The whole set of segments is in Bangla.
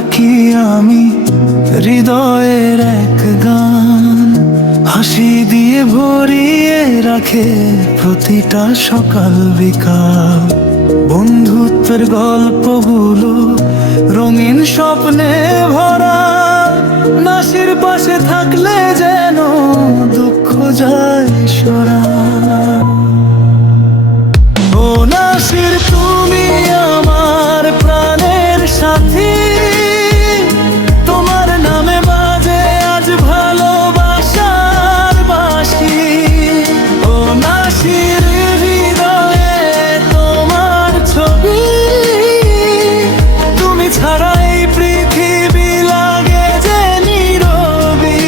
রাখি আমি হৃদয়ের এক গান, হাসি দিয়ে ভরিয়ে রাখে প্রতিটা সকাল বিকাল। বন্ধুত্বের গল্পগুলো রঙিন স্বপ্নে ভরা, নাসির পাশে থাকলে যেন দুঃখ যায় সরা। ও নাসির তুমি আমার প্রাণের সাথী, তোমার নামে বাজে আজ ভালোবাসার বাঁশি। ও নাসির হৃদয়ে তোমার ছবি, তুমি ছাড়া এই পৃথিবী লাগে যে নীরবী।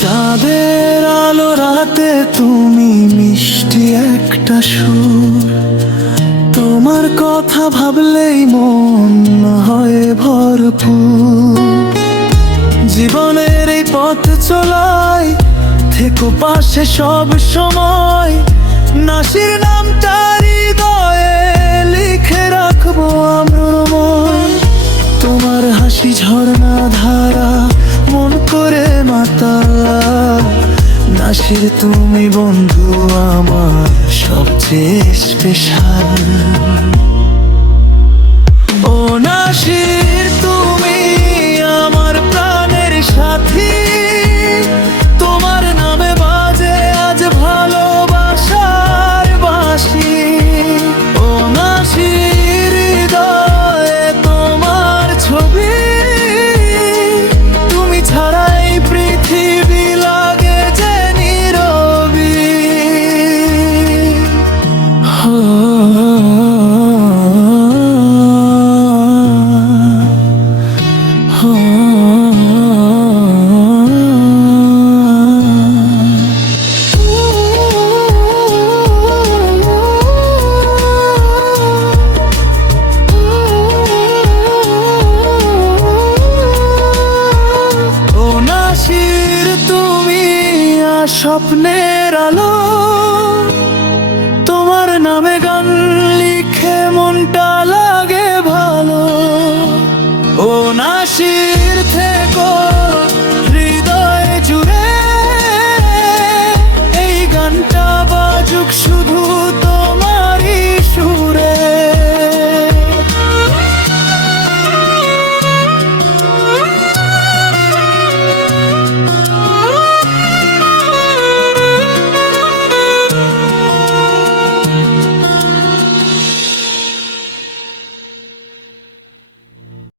চাঁদের আলো রাতে তুমি মিষ্টি একটা সুর, তোমার কথা ভাবলেই মন হয় ভরপুর। জীবনের এই পথ চলায় থেকো পাশে সব সময়, নাসির নামটা হৃদয়ে লিখে রাখবো আমরময়। তোমার হাসি ঝর্ণা ধারা মন করে মাতালা, নাসির তুমি বন্ধু আমার সবচেয়ে স্পেশাল। ও নাসির তুমি আমার প্রাণের সাথী, তোমার নামে বাজে আজ ভালোবাসার বাঁশি। ও নাসির হৃদয়ে তোমার ছবি, তুমি ছাড়া এই পৃথিবী লাগে যে নীরবী। ও নাসির তুমি স্বপ্নের আলো,